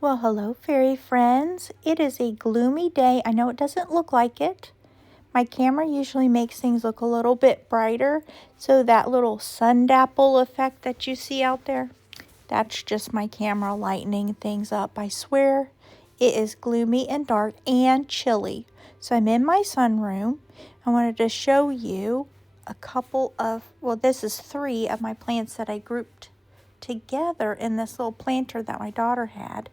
Well, hello, fairy friends. It is a gloomy day. I know it doesn't look like it. My camera usually makes things look a little bit brighter, so that little sun dapple effect that you see out there, that's just my camera lightening things up. I swear it is gloomy and dark and chilly. So I'm in my sunroom. I wanted to show you a couple of, well, this is 3 of my plants that I grouped together in this little planter that my daughter had.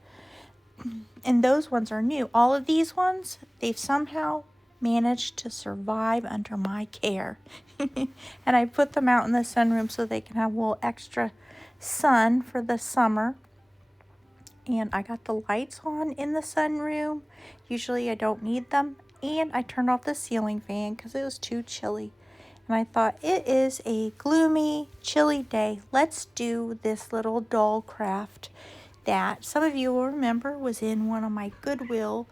And those ones are new. All of these ones, they've somehow managed to survive under my care. And I put them out in the sunroom so they can have a little extra sun for the summer. And I got the lights on in the sunroom. Usually I don't need them. And I turned off the ceiling fan because it was too chilly. And I thought, it is a gloomy, chilly day. Let's do this little doll craft that some of you will remember was in one of my Goodwill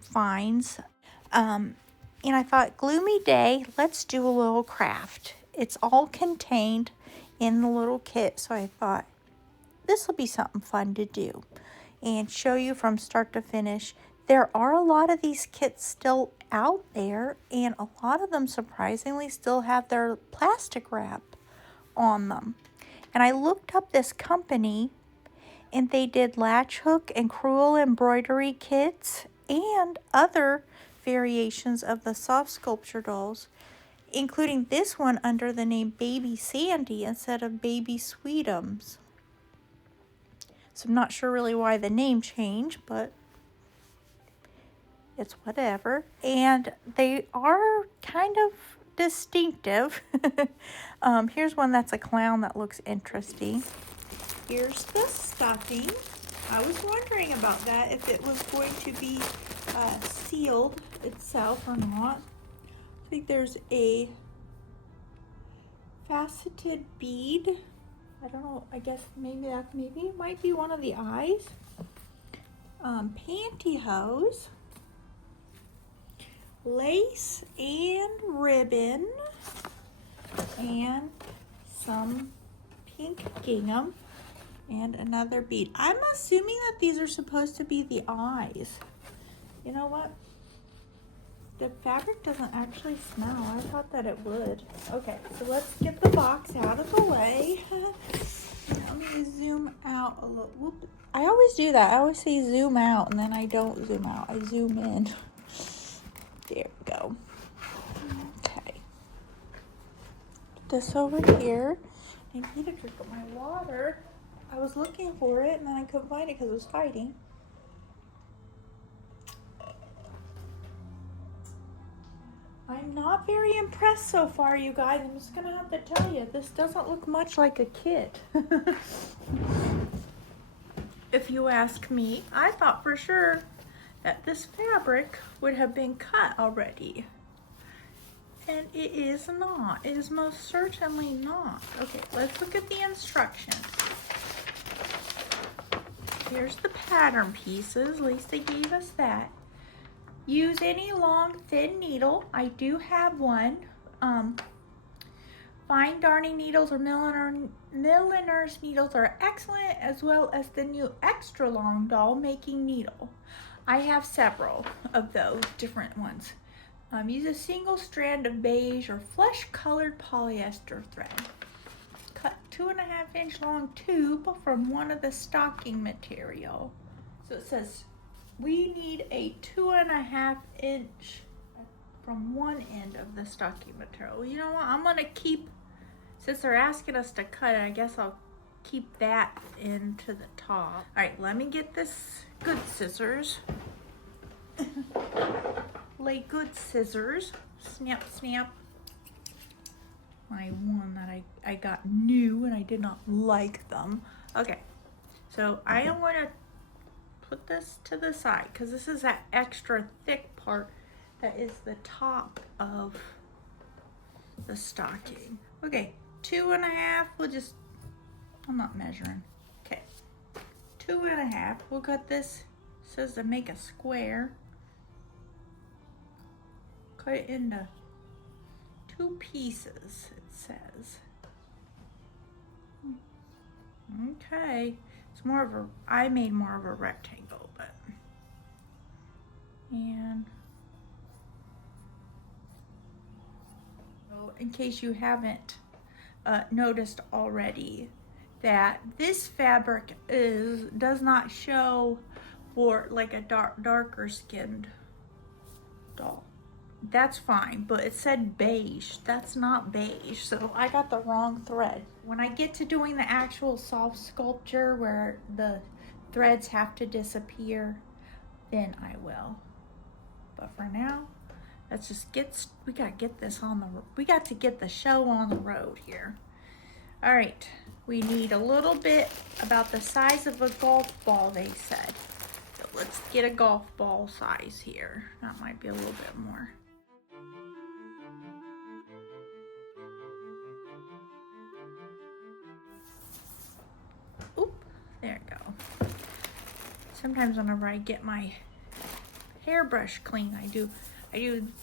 finds. And I thought, gloomy day, let's do a little craft. It's all contained in the little kit, so I thought, this will be something fun to do and show you from start to finish. There are a lot of these kits still out there, and a lot of them surprisingly still have their plastic wrap on them. And I looked up this company, and they did latch hook and crewel embroidery kits and other variations of the soft sculpture dolls, including this one under the name Baby Sandy instead of Baby Sweetums. So I'm not sure really why the name changed, but it's whatever. And they are kind of distinctive. Here's one that's a clown that looks interesting. Here's the stuffing. I was wondering about that, if it was going to be sealed itself or not. I think there's a faceted bead. I don't know, I guess maybe it might be one of the eyes. Pantyhose, lace and ribbon, and some pink gingham, and another bead. I'm assuming that these are supposed to be the eyes. You know what? The fabric doesn't actually smell. I thought that it would. Okay, so let's get the box out of the way. Let me zoom out a little. Whoop. I always do that. I always say zoom out, and then I don't zoom out. I zoom in. There we go. Okay. Put this over here. I need a drink of my water. I was looking for it, and then I couldn't find it because it was hiding. I'm not very impressed so far, you guys. I'm just gonna have to tell you, this doesn't look much like a kit. If you ask me, I thought for sure that this fabric would have been cut already. And it is not. It is most certainly not. Okay, let's look at the instructions. Here's the pattern pieces. At least they gave us that. Use any long, thin needle. I do have one. Fine darning needles or milliner's needles are excellent, as well as the new extra long doll making needle. I have several of those different ones. Use a single strand of beige or flesh colored polyester thread. Cut 2.5-inch long tube from one of the stocking material. So it says we need a 2.5-inch from one end of the stocking material. You know what? I'm gonna keep, since they're asking us to cut it, I guess I'll keep that into the top. All right, let me get this good scissors. Lay good scissors. Snap, snap. My one that I got new and I did not like them. Okay, so I am going to put this to the side because this is that extra thick part that is the top of the stocking. Okay, 2.5, we'll just, I'm not measuring. Okay, 2.5, we'll cut this, it says to make a square. Cut it into 2 pieces, it says. Okay, it's more of a, I made more of a rectangle, but, and so in case you haven't noticed already, that this fabric does not show for like a darker skinned doll. That's fine, but it said beige. That's not beige, so I got the wrong thread. When I get to doing the actual soft sculpture where the threads have to disappear, then I will. But for now, let's just we gotta get this on the, we got to get the show on the road here. All right, we need a little bit about the size of a golf ball, they said. So let's get a golf ball size here. That might be a little bit more. Oop, there we go. Sometimes whenever I get my hairbrush clean, I do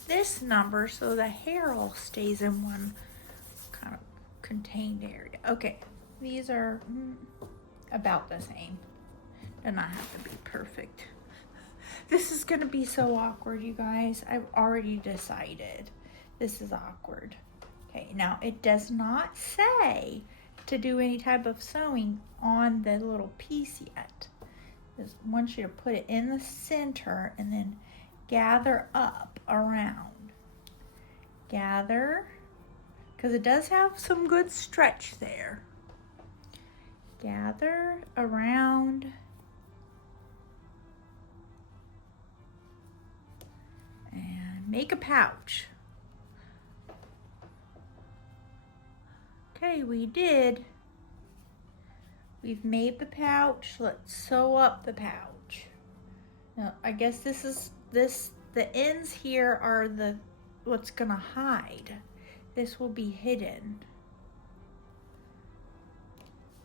this number so the hair all stays in one kind of contained area. Okay, these are about the same. Do not have to be perfect. This is gonna be so awkward, you guys. I've already decided this is awkward. Okay, now it does not say to do any type of sewing on the little piece yet. It wants you to put it in the center and then gather up around. Gather, because it does have some good stretch there. Gather around and make a pouch. Okay, we did. We've made the pouch. Let's sew up the pouch. Now, I guess the ends here are what's gonna hide. This will be hidden.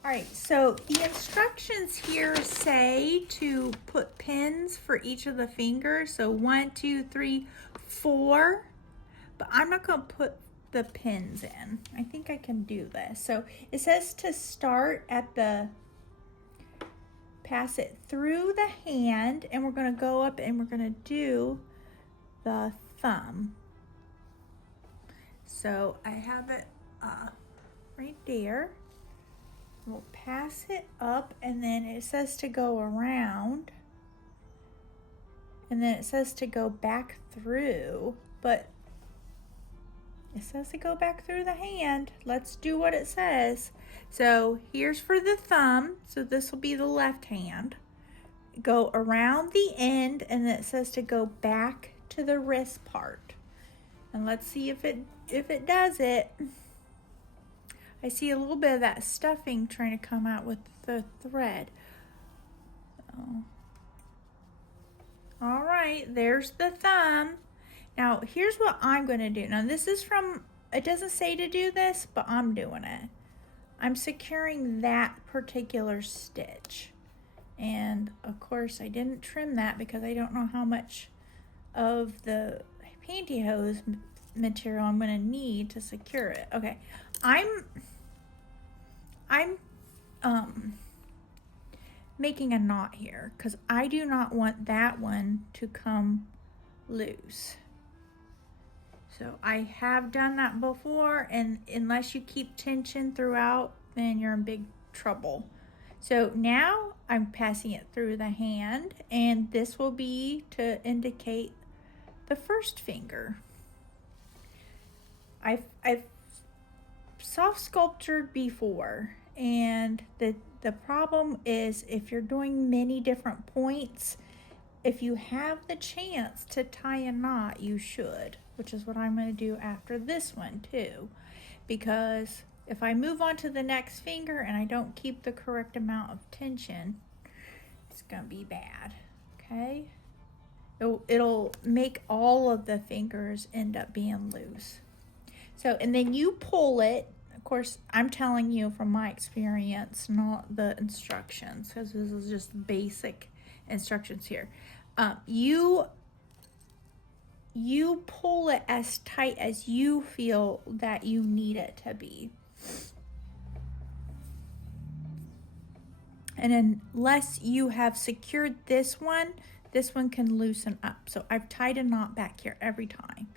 All right, so the instructions here say to put pins for each of the fingers. So 1, 2, 3, 4, but I'm not gonna put the pins in. I think I can do this. So it says to start at pass it through the hand, and we're gonna go up and we're gonna do the thumb. So I have it right there. We'll pass it up, and then it says to go around, and then it says to go back through, but it says to go back through the hand. Let's do what it says. So here's for the thumb. So this will be the left hand. Go around the end, and then it says to go back to the wrist part. And let's see if it does it. I see a little bit of that stuffing trying to come out with the thread. So, all right, there's the thumb. Now, here's what I'm going to do. Now, this is from, it doesn't say to do this, but I'm doing it. I'm securing that particular stitch. And, of course, I didn't trim that because I don't know how much of the pantyhose material I'm going to need to secure it. Okay, I'm making a knot here because I do not want that one to come loose. So I have done that before, and unless you keep tension throughout, then you're in big trouble. So now I'm passing it through the hand, and this will be to indicate the first finger. I've soft sculptured before, and the problem is if you're doing many different points, if you have the chance to tie a knot, you should, which is what I'm going to do after this one too, because if I move on to the next finger and I don't keep the correct amount of tension, it's going to be bad. Okay, it'll make all of the fingers end up being loose. So, and then you pull it. Of course, I'm telling you from my experience, not the instructions, because this is just basic instructions here. You pull it as tight as you feel that you need it to be. And unless you have secured this one can loosen up. So I've tied a knot back here every time.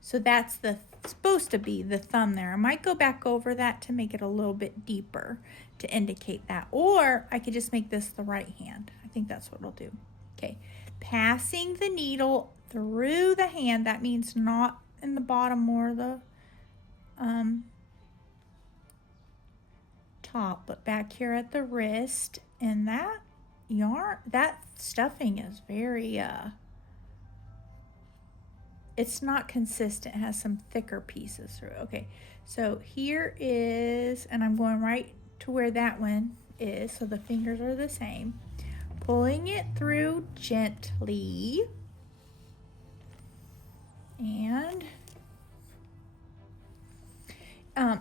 So that's supposed to be the thumb there. I might go back over that to make it a little bit deeper to indicate that. Or I could just make this the right hand. I think that's what I'll do. Okay, passing the needle through the hand. That means not in the bottom or the top, but back here at the wrist. And that yarn, that stuffing is very it's not consistent. It has some thicker pieces through. Okay, so here is, and I'm going right to where that one is, so the fingers are the same. Pulling it through gently.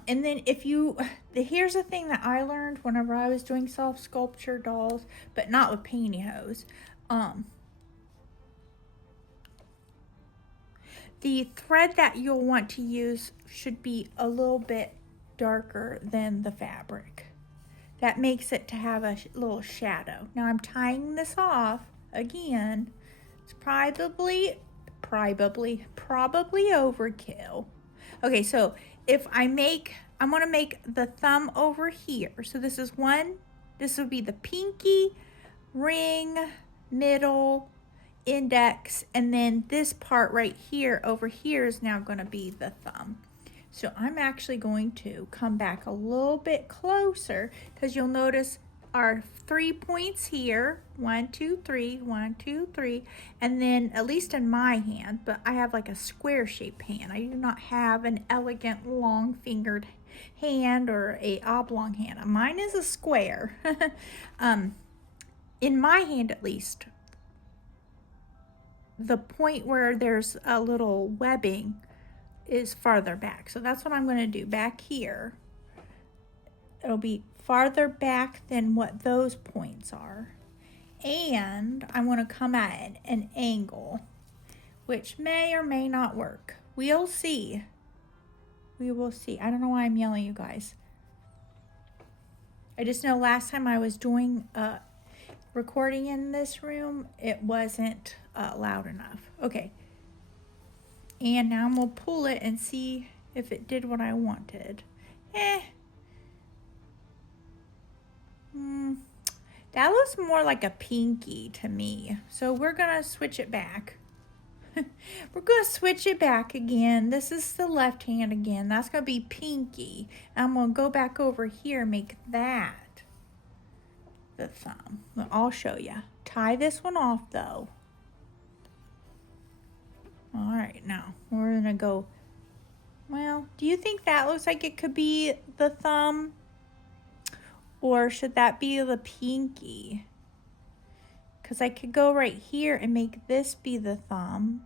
And then here's the thing that I learned whenever I was doing soft sculpture dolls, but not with pantyhose. The thread that you'll want to use should be a little bit darker than the fabric. That makes it to have a little shadow. Now I'm tying this off again. It's probably overkill. Okay, so if I'm going to make the thumb over here. So this is one, this would be the pinky, ring, middle, index, and then this part right here over here is now going to be the thumb. So I'm actually going to come back a little bit closer because you'll notice our 3 points here, 1, 2, 3, 1, 2, 3, and then at least in my hand, but I have like a square shaped hand. I do not have an elegant long fingered hand or a oblong hand. Mine is a square. In my hand at least, the point where there's a little webbing is farther back. So that's what I'm going to do back here. It'll be farther back than what those points are. And I want to come at an angle, which may or may not work. We'll see. We will see. I don't know why I'm yelling, you guys. I just know last time I was doing recording in this room, it wasn't loud enough. Okay. And now I'm going to pull it and see if it did what I wanted. That looks more like a pinky to me. So we're going to switch it back. We're going to switch it back again. This is the left hand again. That's going to be pinky. I'm going to go back over here and make that the thumb. I'll show you. Tie this one off though. All right, now we're going to go. Well, do you think that looks like it could be the thumb? Or should that be the pinky? Because I could go right here and make this be the thumb.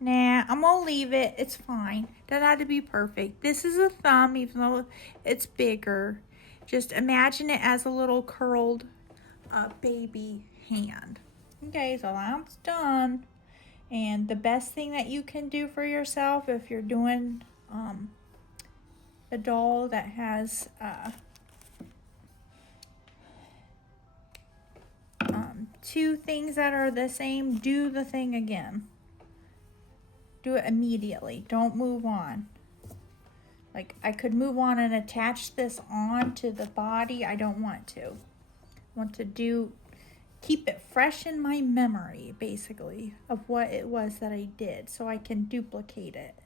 Nah, I'm going to leave it. It's fine. Doesn't have to be perfect. This is a thumb, even though it's bigger. Just imagine it as a little curled baby hand. Okay, so that's done. And the best thing that you can do for yourself if you're doing a doll that has two things that are the same, do the thing again. Do it immediately. Don't move on. Like, I could move on and attach this on to the body. I don't want to. I want to keep it fresh in my memory, basically, of what it was that I did, so I can duplicate it.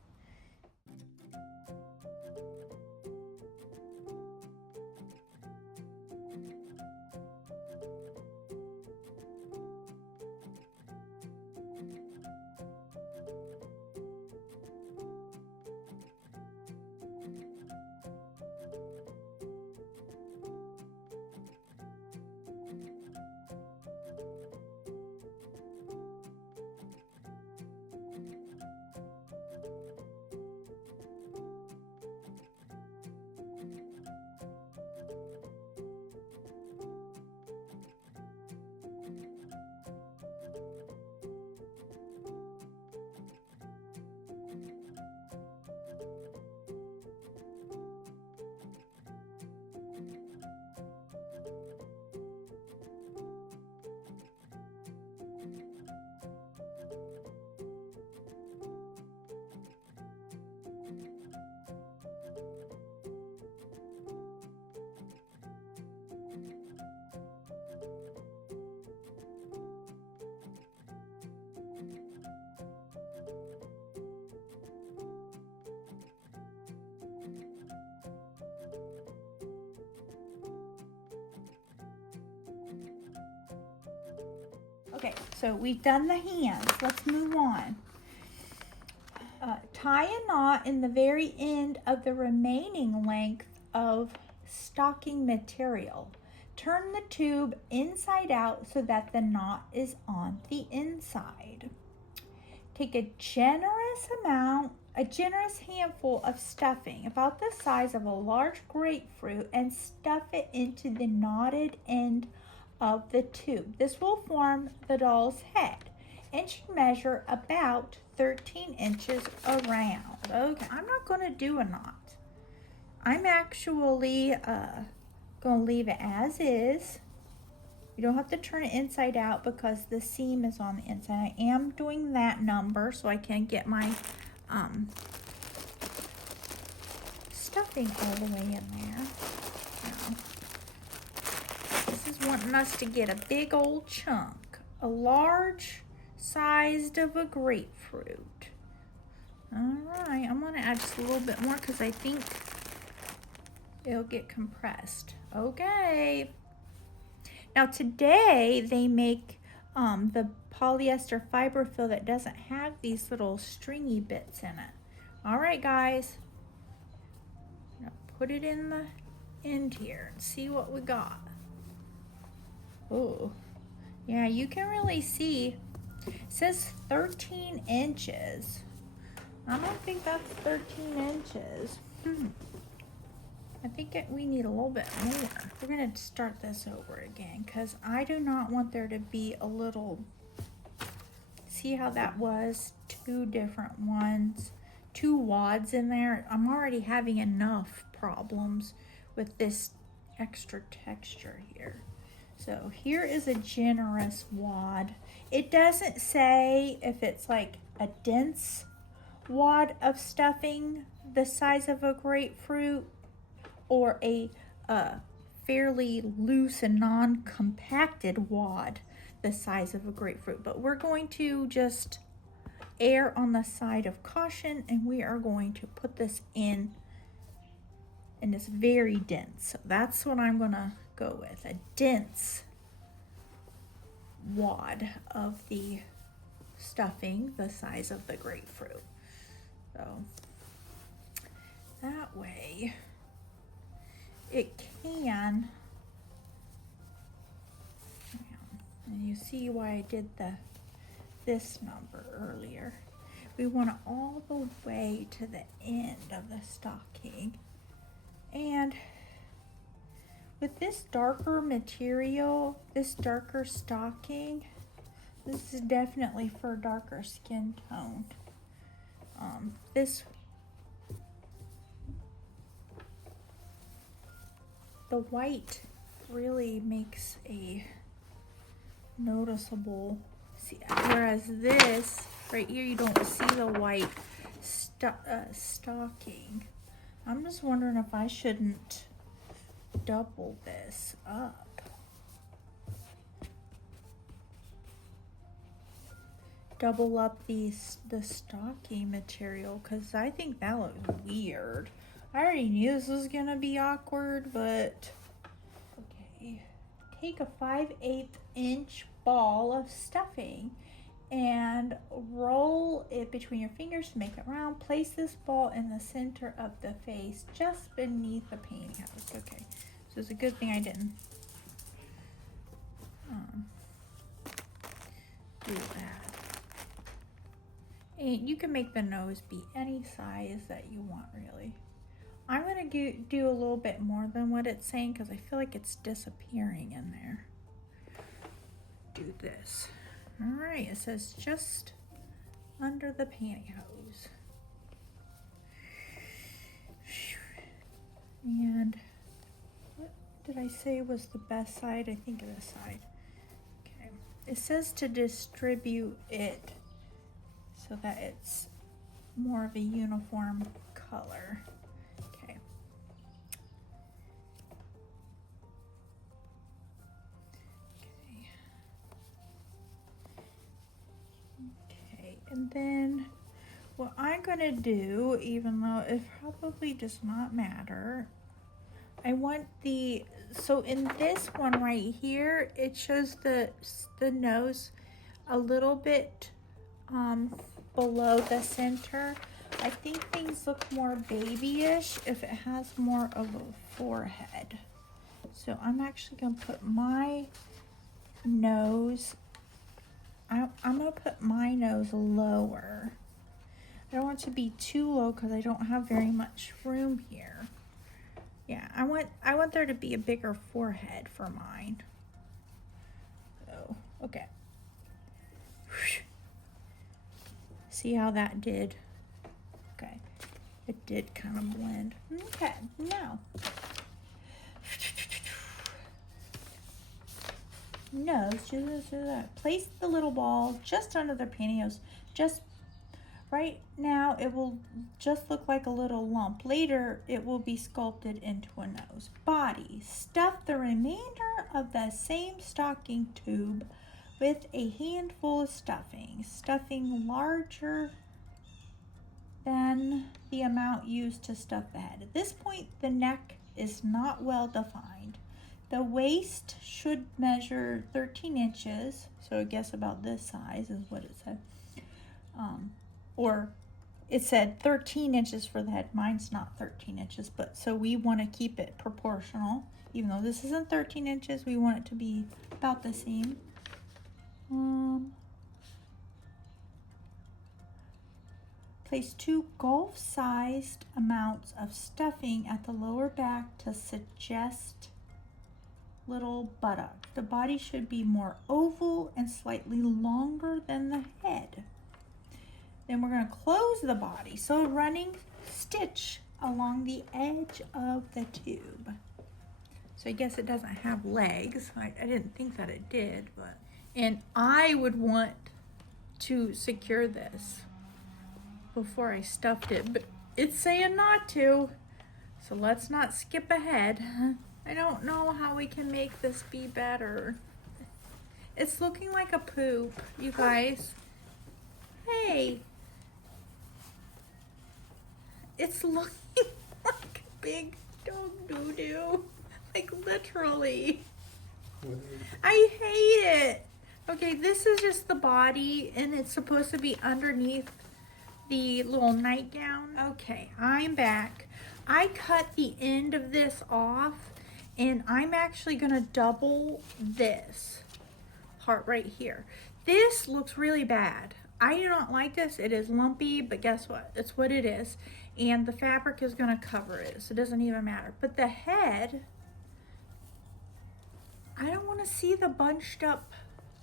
Okay, so we've done the hands. Let's move on. Tie a knot in the very end of the remaining length of stocking material. Turn the tube inside out so that the knot is on the inside. Take a generous handful of stuffing, about the size of a large grapefruit, and stuff it into the knotted end of the tube. This will form the doll's head and should measure about 13 inches around. Okay, I'm not going to do a knot. I'm actually going to leave it as is. You don't have to turn it inside out because the seam is on the inside. I am doing that number so I can get my stuffing all the way in there. Now, this is wanting us to get a big old chunk, a large sized of a grapefruit. All right, I'm going to add just a little bit more because I think it'll get compressed. Okay. Now today they make the polyester fiberfill that doesn't have these little stringy bits in it. All right, guys. Now put it in the end here and see what we got. Oh, yeah, you can really see. It says 13 inches. I don't think that's 13 inches. I think we need a little bit more. We're gonna start this over again because I do not want there to be a little, see how that was? Two different ones, two wads in there. I'm already having enough problems with this extra texture here. So here is a generous wad. It doesn't say if it's like a dense wad of stuffing the size of a grapefruit or a fairly loose and non-compacted wad the size of a grapefruit. But we're going to just err on the side of caution, and we are going to put this in, and it's very dense. So that's what I'm gonna go with, a dense wad of the stuffing the size of the grapefruit. So that way it can, and you see why I did this number earlier. We want it all the way to the end of the stocking. And with this darker material, this darker stocking, this is definitely for darker skin tone. The white really makes a noticeable, whereas this right here, you don't see the white stocking. I'm just wondering if I shouldn't double this up. Double up the stocking material, because I think that looks weird. I already knew this was gonna be awkward, but okay. Take a 5/8 inch ball of stuffing and roll it between your fingers to make it round. Place this ball in the center of the face, just beneath the pantyhose. Okay, so it's a good thing I didn't do that. And you can make the nose be any size that you want, really. I'm going to do a little bit more than what it's saying because I feel like it's disappearing in there. Do this. All right, it says just under the pantyhose. And what did I say was the best side? I think of this side. Okay. It says to distribute it so that it's more of a uniform color. Okay. Okay, and then what I'm gonna do, even though it probably does not matter, I want so in this one right here, it shows the nose a little bit below the center. I think things look more babyish if it has more of a forehead. So I'm actually going to put my nose, I'm going to put my nose lower. I don't want it to be too low because I don't have very much room here. Yeah, I want there to be a bigger forehead for mine. So, okay. See how that did? Okay, it did kind of blend. Okay, now. Nose, place the little ball just under the pantyhose. Just right now, it will just look like a little lump. Later, it will be sculpted into a nose. Body, stuff the remainder of the same stocking tube with a handful of stuffing. Stuffing larger than the amount used to stuff the head. At this point, the neck is not well defined. The waist should measure 13 inches, so I guess about this size is what it said. Or it said 13 inches for the head. Mine's not 13 inches, but so we want to keep it proportional. Even though this isn't 13 inches, we want it to be about the same. Place 2 golf-sized amounts of stuffing at the lower back to suggest little buttock. The body should be more oval and slightly longer than the head. Then we're going to close the body. So running stitch along the edge of the tube. So I guess it doesn't have legs. I didn't think that it did, but. And I would want to secure this before I stuffed it, but it's saying not to. So let's not skip ahead. I don't know how we can make this be better. It's looking like a poop, you guys. Hey. It's looking like a big dog doo-doo. Like literally. I hate it. Okay, this is just the body and it's supposed to be underneath the little nightgown. Okay, I'm back. I cut the end of this off and I'm actually gonna double this part right here. This looks really bad. I do not like this. It is lumpy, but guess what? It's what it is. And the fabric is gonna cover it, so it doesn't even matter. But the head, I don't wanna see the bunched up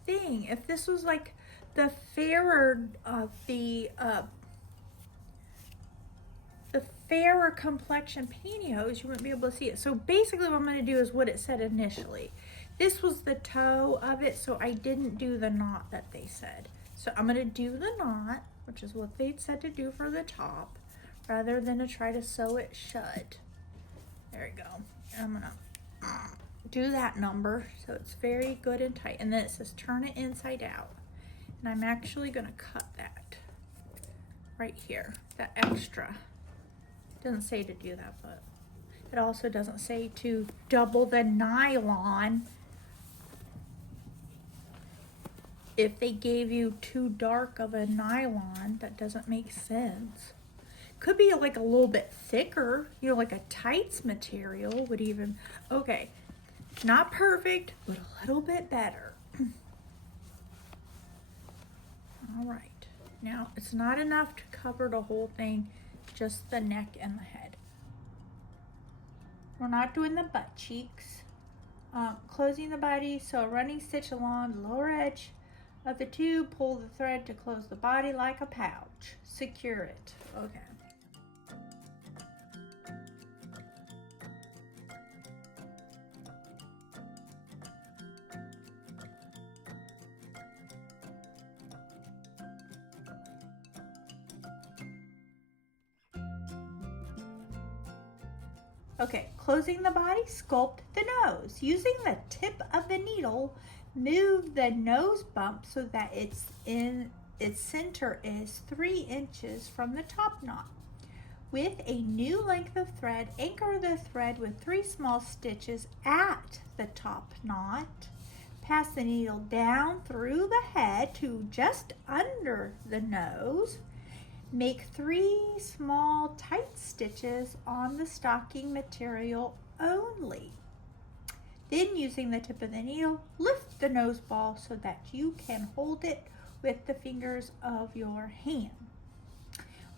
thing. If this was like the fairer fairer complexion pantyhose, you wouldn't be able to see it. So basically what I'm going to do is what it said initially. This was the toe of it, so I didn't do the knot that they said. So I'm going to do the knot, which is what they said to do for the top, rather than to try to sew it shut. There we go. I'm going to do that number so it's very good and tight. And then it says turn it inside out. And I'm actually going to cut that right here, that extra. Doesn't say to do that, but it also doesn't say to double the nylon if they gave you too dark of a nylon. That doesn't make sense. Could be like a little bit thicker, you know, like a tights material would even, okay, not perfect, but a little bit better. All right, now it's not enough to cover the whole thing, just the neck and the head. We're not doing the butt cheeks. Closing the body, so running stitch along the lower edge of the tube, pull the thread to close the body like a pouch. Secure it. Okay. Okay, closing the body, sculpt the nose. Using the tip of the needle, move the nose bump so that its center is 3 inches from the top knot. With a new length of thread, anchor the thread with 3 small stitches at the top knot. Pass the needle down through the head to just under the nose. Make 3 small tight stitches on the stocking material only. Then, using the tip of the needle, lift the nose ball so that you can hold it with the fingers of your hand.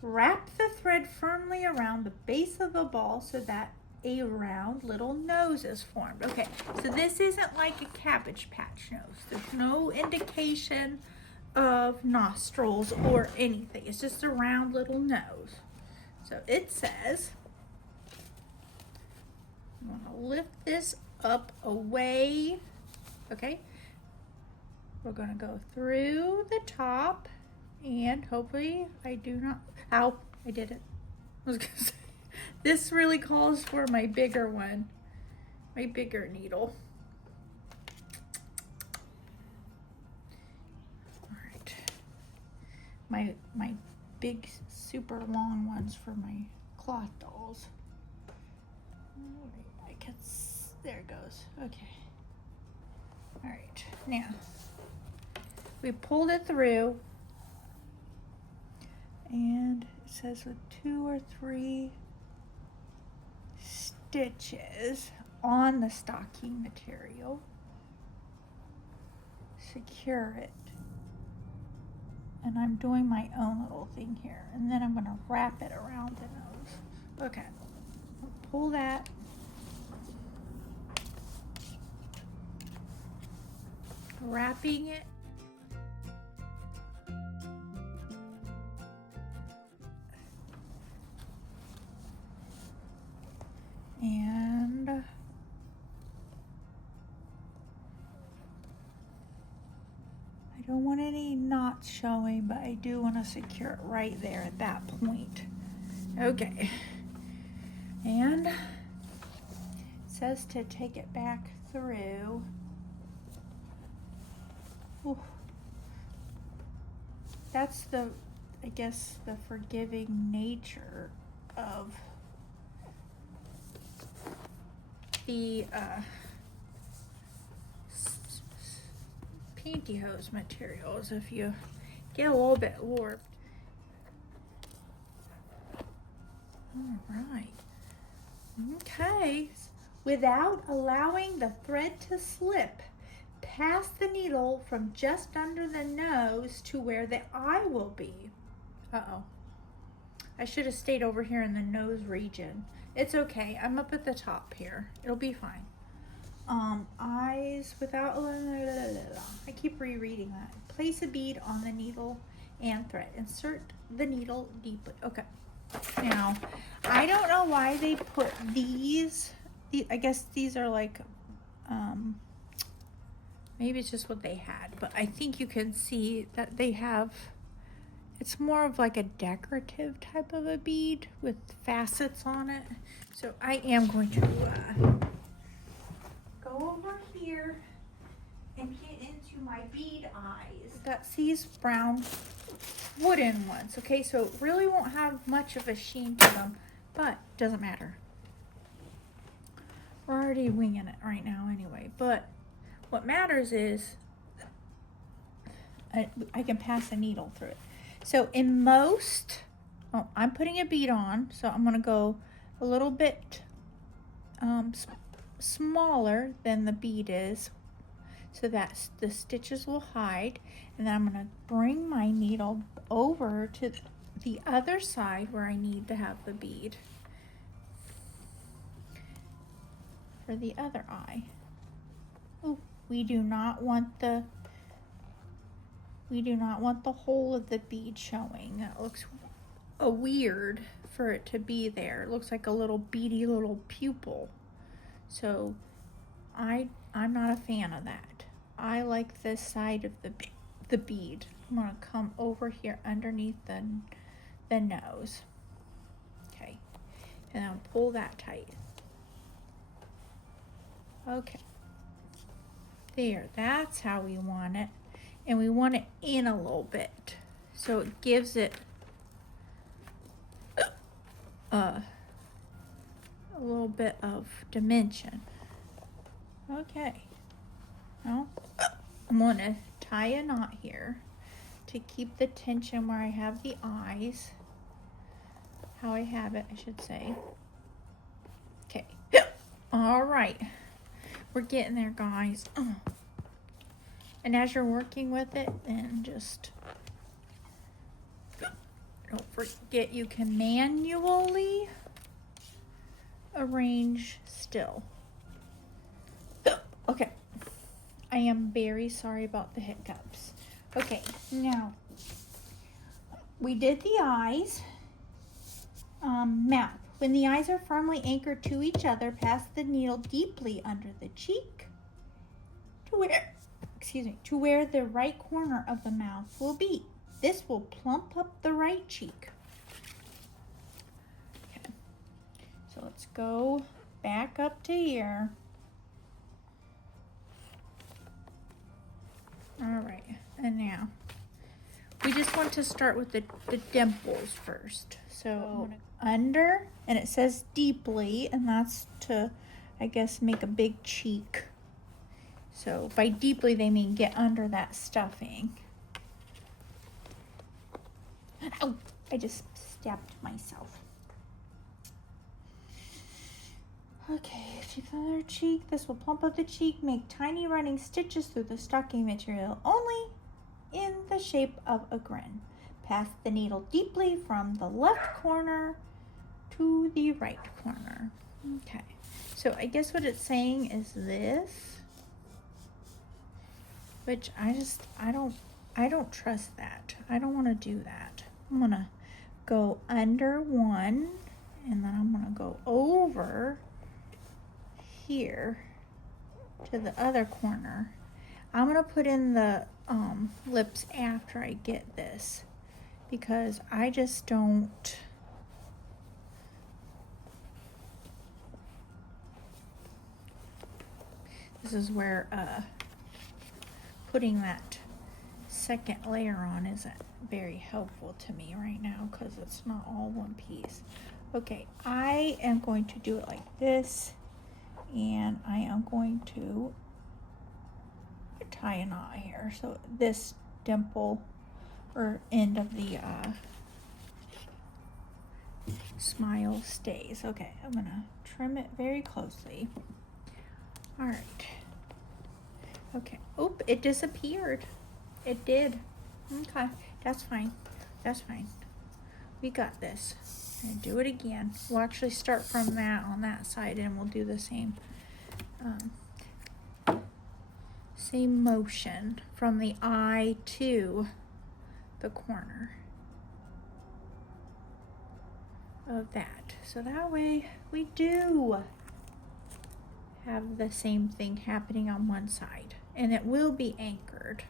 Wrap the thread firmly around the base of the ball so that a round little nose is formed. Okay, so this isn't like a Cabbage Patch nose. There's no indication of nostrils or anything. It's just a round little nose. So it says, I'm gonna lift this up away. Okay, we're gonna go through the top and hopefully I do not, ow, I did it. I was gonna say, this really calls for my bigger one, my bigger needle. All right, my big super long ones for my cloth dolls. All right, I can, there it goes. Okay. All right, now we pulled it through, and it says with 2 or 3 stitches on the stocking material, secure it. And I'm doing my own little thing here, and then I'm going to wrap it around the nose. Okay, pull that. Wrapping it. And I don't want any knots showing, but I do want to secure it right there at that point. Okay. And it says to take it back through. Ooh. That's the, I guess, the forgiving nature of the pantyhose materials. If you get a little bit warped. All right. Okay. Without allowing the thread to slip, pass the needle from just under the nose to where the eye will be. Uh-oh. I should have stayed over here in the nose region. It's okay. I'm up at the top here. It'll be fine. Eyes without... I keep rereading that. Place a bead on the needle and thread. Insert the needle deeply. Okay. Now, I don't know why they put these. I guess these are like... maybe it's just what they had, but I think you can see that they have, it's more of like a decorative type of a bead with facets on it. So I am going to go over here and get into my bead eyes. That's these brown wooden ones. Okay, so it really won't have much of a sheen to them, but doesn't matter. We're already winging it right now anyway, but what matters is I can pass a needle through it. So in most, I'm putting a bead on, so I'm going to go a little bit smaller than the bead is so that the stitches will hide. And then I'm going to bring my needle over to the other side where I need to have the bead for the other eye. Ooh. We do not want the whole of the bead showing. That looks weird for it to be there. It looks like a little beady little pupil. So I'm not a fan of that. I like this side of the bead. I'm gonna come over here underneath the nose. Okay, and I'll pull that tight. Okay. There, that's how we want it. And we want it in a little bit. So it gives it a little bit of dimension. Okay. Well, I'm going to tie a knot here to keep the tension where I have the eyes. How I have it, I should say. Okay. All right. We're getting there, guys. And as you're working with it, then just don't forget you can manually arrange still. Okay. I am very sorry about the hiccups. Okay, now we did the eyes. Mouth. When the eyes are firmly anchored to each other, pass the needle deeply under the cheek to where the right corner of the mouth will be. This will plump up the right cheek. Okay. So let's go back up to here. All right, and now we just want to start with the dimples first. So under, and it says deeply, and that's to, I guess, make a big cheek. So by deeply, they mean get under that stuffing. Ow, I just stabbed myself. Okay, cheek under cheek. This will plump up the cheek, make tiny running stitches through the stocking material, only in the shape of a grin. Pass the needle deeply from the left corner to the right corner. Okay, so I guess what it's saying is this, which I don't trust that. I don't want to do that. I'm gonna go under one, and then I'm gonna go over here to the other corner. I'm gonna put in the lips after I get this, because I just don't. This is where putting that second layer on isn't very helpful to me right now, because it's not all one piece. Okay, I am going to do it like this, and I am going to tie a knot here so this dimple or end of the smile stays. Okay, I'm gonna trim it very closely. All right. Okay. Oop, it disappeared. It did. Okay, that's fine. That's fine. We got this. And do it again. We'll actually start from that on that side, and we'll do the same same motion from the eye to the corner of that. So that way we do have the same thing happening on one side, and it will be anchored,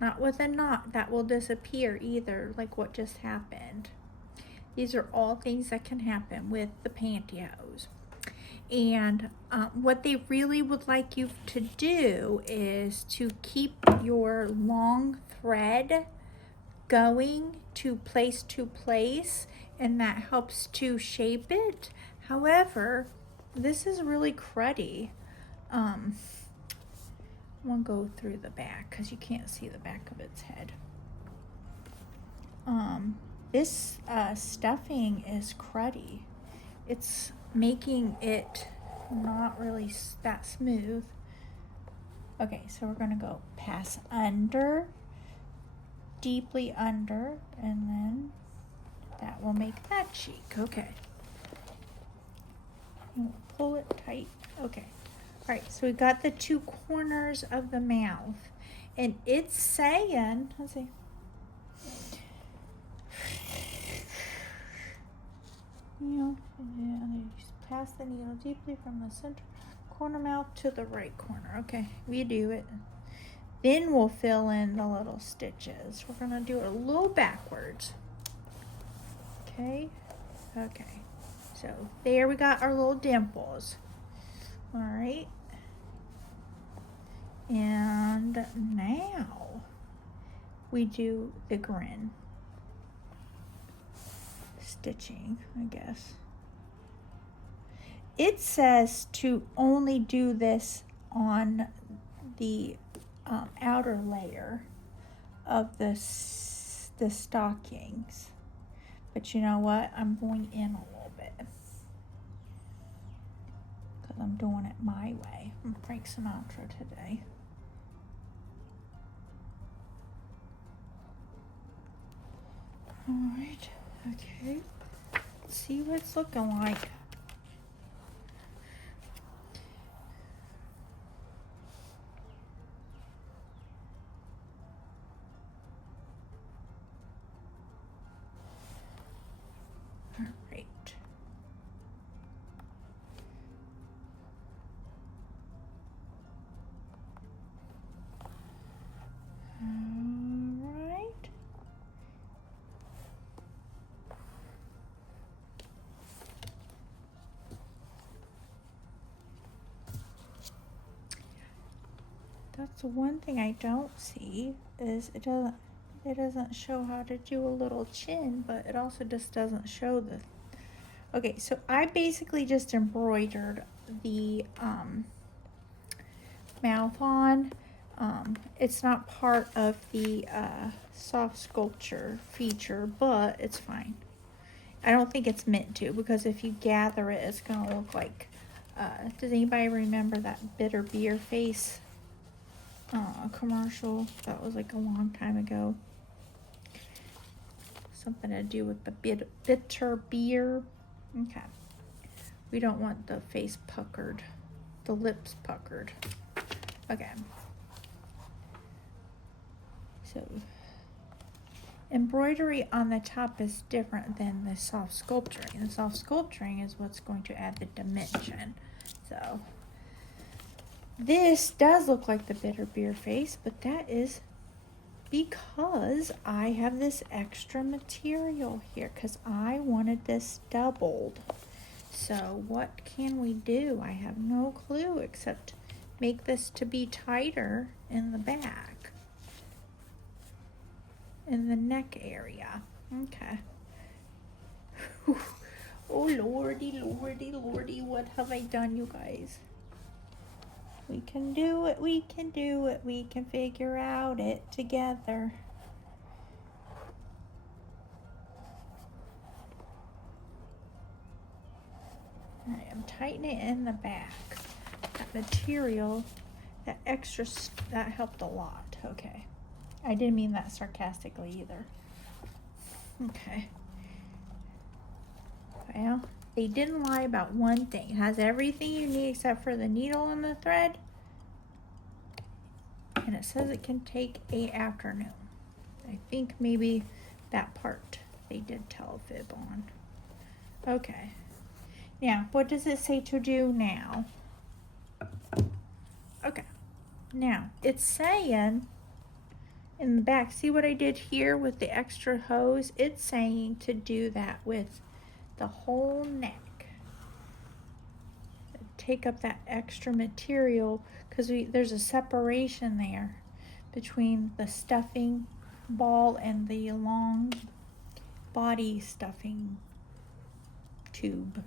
not with a knot that will disappear either, like what just happened. These are all things that can happen with the pantyhose. And what they really would like you to do is to keep your long thread going to place, and that helps to shape it. However, this is really cruddy. I'm gonna go through the back because you can't see the back of its head. This stuffing is cruddy. It's making it not really that smooth. Okay, so we're gonna go pass under, deeply under, and then that will make that cheek. Okay. We'll pull it tight. Okay. All right, so we got the two corners of the mouth, and it's saying, let's see. Pass the needle deeply from the center corner mouth to the right corner. Okay, we do it. Then we'll fill in the little stitches. We're gonna do it a little backwards. Okay, okay. So there we got our little dimples. All right. And now we do the grin. Stitching, I guess. It says to only do this on the outer layer of the stockings. But you know what? I'm going in a little bit because I'm doing it my way. I'm Frank Sinatra today. Alright, okay. Let's see what it's looking like. Alright. Alright. That's the one thing I don't see is it doesn't show how to do a little chin, but it also just doesn't show the. Okay, so I basically just embroidered the mouth on. It's not part of the soft sculpture feature, but it's fine. I don't think it's meant to, because if you gather it, it's gonna look like. Does anybody remember that bitter beer face commercial? That was like a long time ago. Something to do with the bitter beer. Okay. We don't want the face puckered, the lips puckered. Okay. So embroidery on the top is different than the soft sculpturing. The soft sculpturing is what's going to add the dimension. So this does look like the bitter beer face, but that is because I have this extra material here because I wanted this doubled. So what can we do? I have no clue except make this to be tighter in the back, in the neck area. Okay. Oh lordy, lordy, lordy, what have I done, you guys? We can do it, we can do it, we can figure out it together. Alright, I'm tightening it in the back. That material, that extra, that helped a lot. Okay. I didn't mean that sarcastically either. Okay. Well, they didn't lie about one thing. It has everything you need except for the needle and the thread. And it says it can take an afternoon. I think maybe that part they did tell a fib on. Okay. Now, what does it say to do now? Okay. Now, it's saying in the back, see what I did here with the extra hose? It's saying to do that with the whole neck. Take up that extra material because there's a separation there between the stuffing ball and the long body stuffing tube.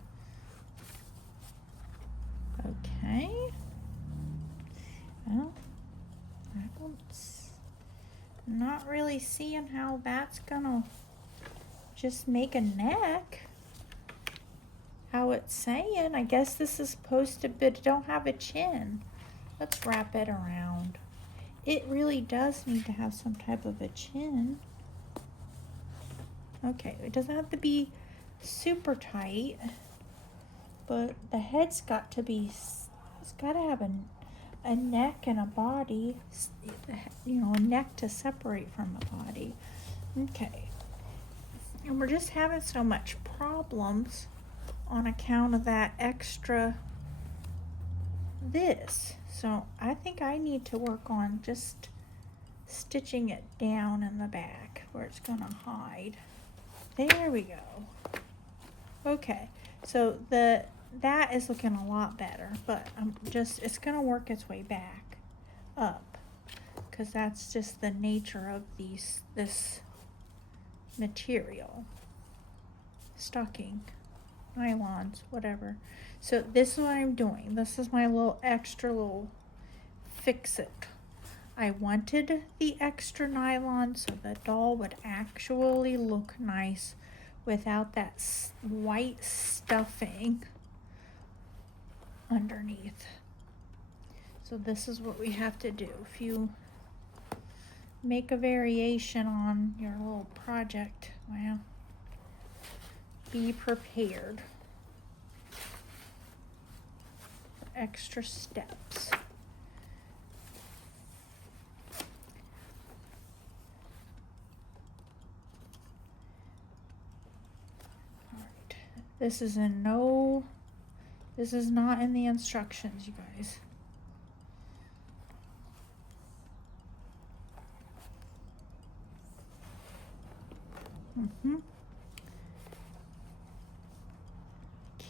Okay. Well, not really seeing how that's gonna just make a neck. How it's saying, I guess this is supposed to, but don't have a chin. Let's wrap it around. It really does need to have some type of a chin. Okay, it doesn't have to be super tight, but the head's got to be, it's got to have a neck and a body, you know, a neck to separate from a body. Okay, and we're just having so much problems on account of that extra this. So I think I need to work on just stitching it down in the back where it's gonna hide. There we go. Okay, so that is looking a lot better, but it's gonna work its way back up because that's just the nature of this material. Stocking, nylons, whatever. So this is what I'm doing. This is my little extra little fix it. I wanted the extra nylon so the doll would actually look nice without that white stuffing underneath. So this is what we have to do. If you make a variation on your little project, well, be prepared for extra steps. This is not in the instructions, you guys.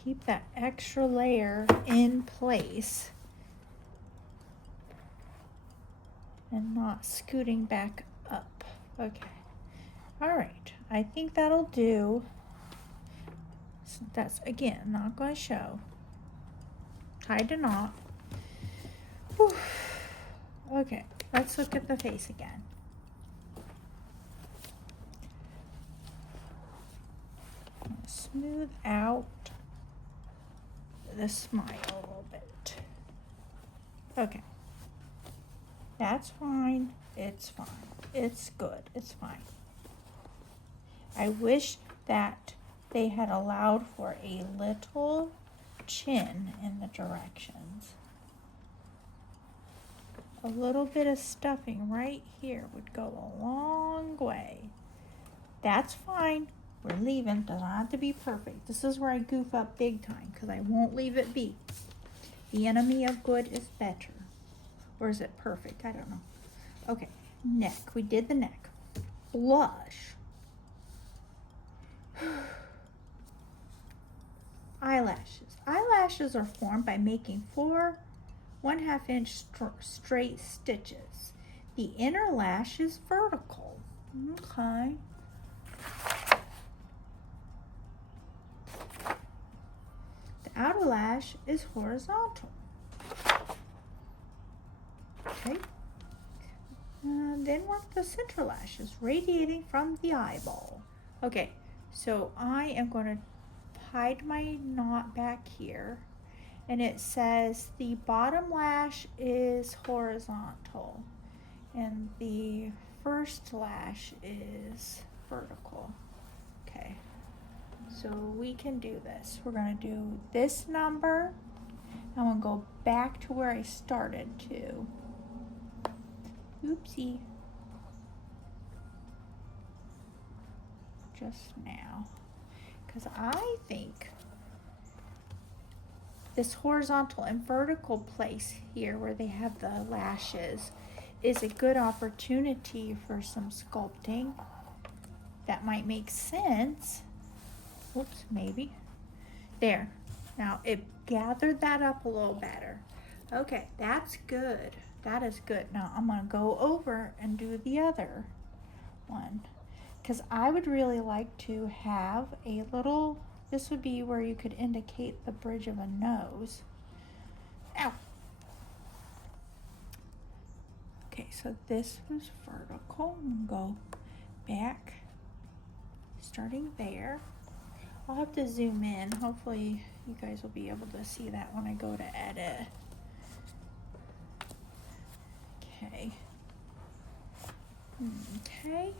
Keep that extra layer in place and not scooting back up. Okay. All right. I think that'll do. So that's, again, not going to show. Tied to knot. Whew. Okay, let's look at the face again. Smooth out the smile a little bit. Okay. That's fine. It's fine. It's good. It's fine. I wish that they had allowed for a little chin in the directions. A little bit of stuffing right here would go a long way. That's fine. We're leaving. Doesn't have to be perfect. This is where I goof up big time because I won't leave it be. The enemy of good is better. Or is it perfect? I don't know. Okay, neck. We did the neck. Blush. Eyelashes. Eyelashes are formed by making 4 1/2 inch straight stitches. The inner lash is vertical. Okay. The outer lash is horizontal. Okay. Then work the center lashes radiating from the eyeball. Okay, so I am going to hide my knot back here, and it says the bottom lash is horizontal and the first lash is vertical. Okay, so we can do this. We're going to do this number. I'm going to go back to where I started to. Oopsie. Just now. Because I think this horizontal and vertical place here where they have the lashes is a good opportunity for some sculpting. That might make sense. Whoops, maybe. There. Now it gathered that up a little better. Okay, that's good. That is good. Now I'm going to go over and do the other one. Because I would really like to have a little, this would be where you could indicate the bridge of a nose. Ow. Okay, so this was vertical. I'm going to go back, starting there. I'll have to zoom in. Hopefully you guys will be able to see that when I go to edit. Okay. Okay.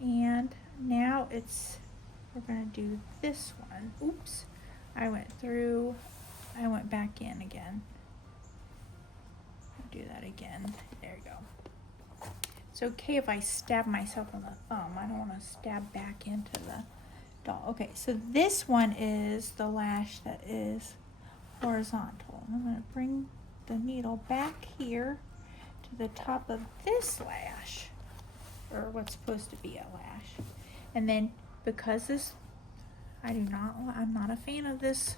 And now we're going to do this one. Oops. I went back in again. I'll do that again. There you go. It's okay if I stab myself on the thumb. I don't want to stab back into the doll. Okay, so this one is the lash that is horizontal. I'm going to bring the needle back here to the top of this lash, or what's supposed to be a lash. And then because this, I'm not a fan of this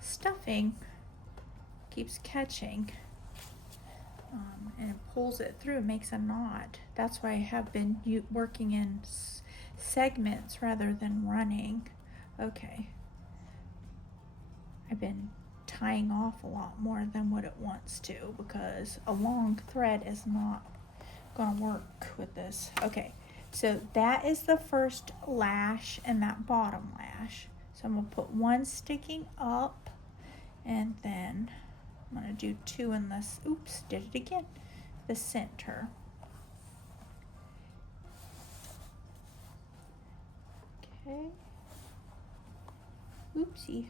stuffing, keeps catching, and it pulls it through, it makes a knot. That's why I have been working in segments rather than running. Okay. I've been tying off a lot more than what it wants to, because a long thread is not gonna work with this. Okay, so that is the first lash and that bottom lash. So I'm gonna put one sticking up, and then I'm gonna do two in this, oops, did it again, the center. Okay, oopsie.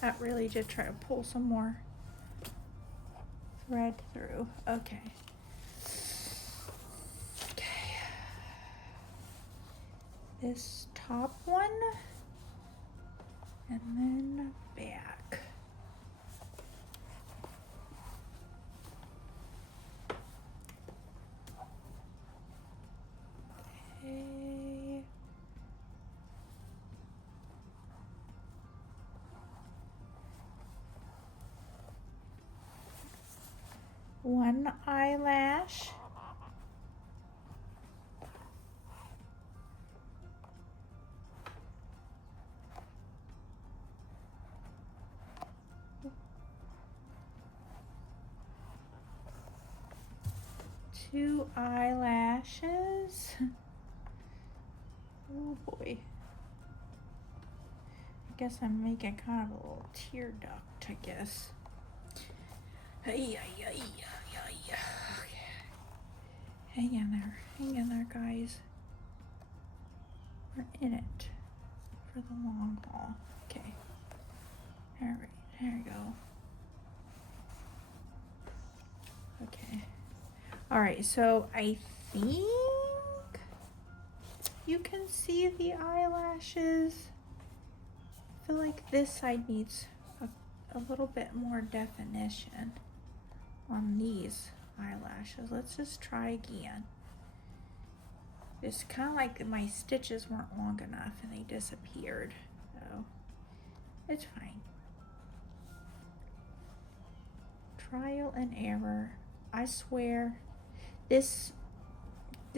That really did try to pull some more thread through. Okay. Okay. This top one, and then back. Okay. One eyelash. Two eyelashes. Oh boy. I guess I'm making kind of a little tear duct, I guess. Hey, okay. Hang in there, guys. We're in it for the long haul. Okay. Alright, there we go. Okay. Alright, so I think you can see the eyelashes. I feel like this side needs a little bit more definition on these eyelashes. Let's just try again. It's kind of like my stitches weren't long enough and they disappeared, so it's fine. Trial and error. I swear, this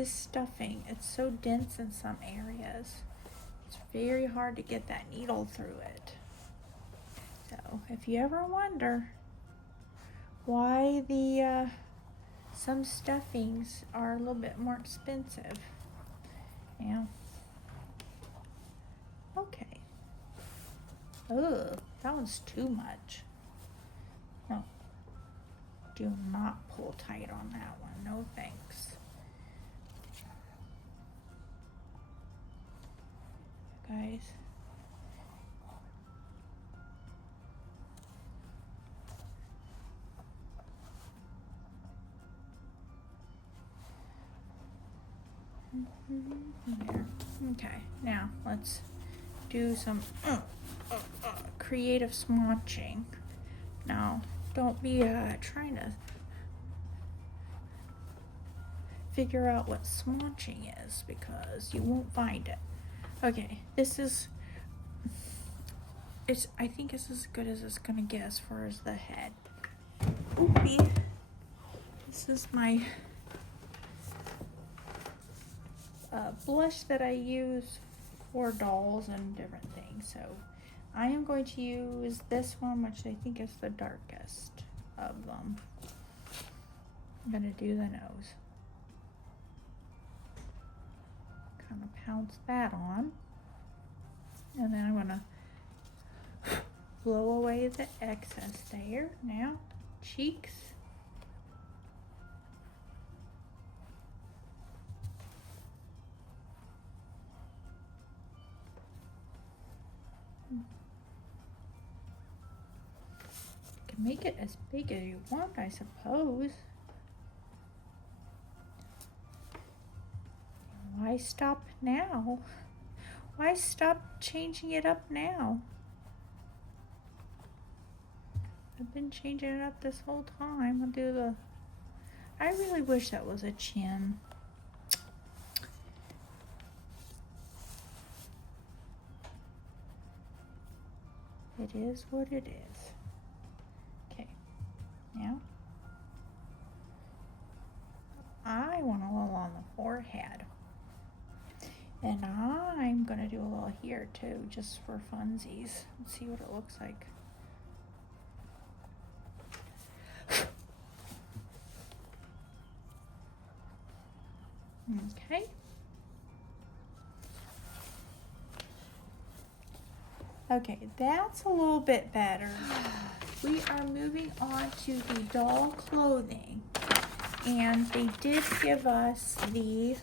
stuffing, it's so dense in some areas. It's very hard to get that needle through it. So if you ever wonder why the some stuffings are a little bit more expensive, yeah. Okay. Ugh, that one's too much. No. Do not pull tight on that one. No thanks. Guys. There. Okay, now let's do some creative smudging. Now, don't be trying to figure out what smudging is, because you won't find it. Okay, I think it's as good as it's gonna get as far as the head. Oopie. This is my blush that I use for dolls and different things. So I am going to use this one, which I think is the darkest of them. I'm gonna do the nose. Kind of pounce that on. And then I'm gonna blow away the excess there. Now, cheeks. You can make it as big as you want, I suppose. Why stop now? Why stop changing it up now? I've been changing it up this whole time. I'll do the... I really wish that was a chin. It is what it is. Okay, now I want a little on the forehead. here too, just for funsies. Let's see what it looks like. Okay. Okay, that's a little bit better. We are moving on to the doll clothing. And they did give us the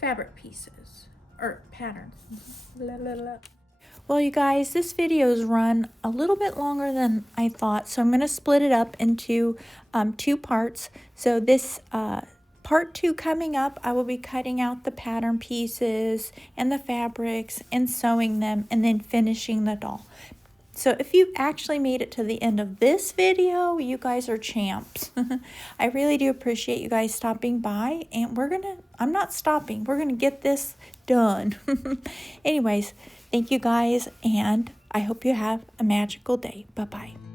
fabric pieces, or patterns. Blah, blah, blah. Well, you guys, this video's run a little bit longer than I thought, so I'm going to split it up into 2 parts. So this part 2 coming up, I will be cutting out the pattern pieces and the fabrics and sewing them and then finishing the doll. So if you actually made it to the end of this video, you guys are champs. I really do appreciate you guys stopping by, and I'm not stopping. We're gonna get this done. Anyways, thank you guys, and I hope you have a magical day. Bye-bye.